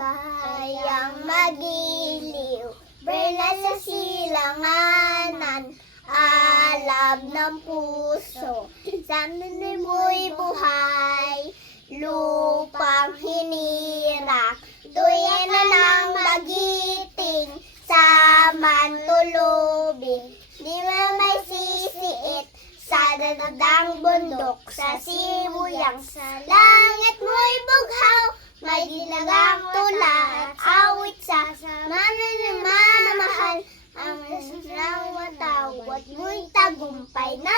bayang magiliw, berla sa silanganan, alab ng puso, sana'y mo'y buhay, lupang hinirak, tuyan na ng magiting, sa mantulubing, di may sisiit, sa dadang bundok, sa sibuyang, sa langit mo'y bughaw, may dilagang tula, at awit sa mananamahal, ang nasasang watawat mo'y tagumpay na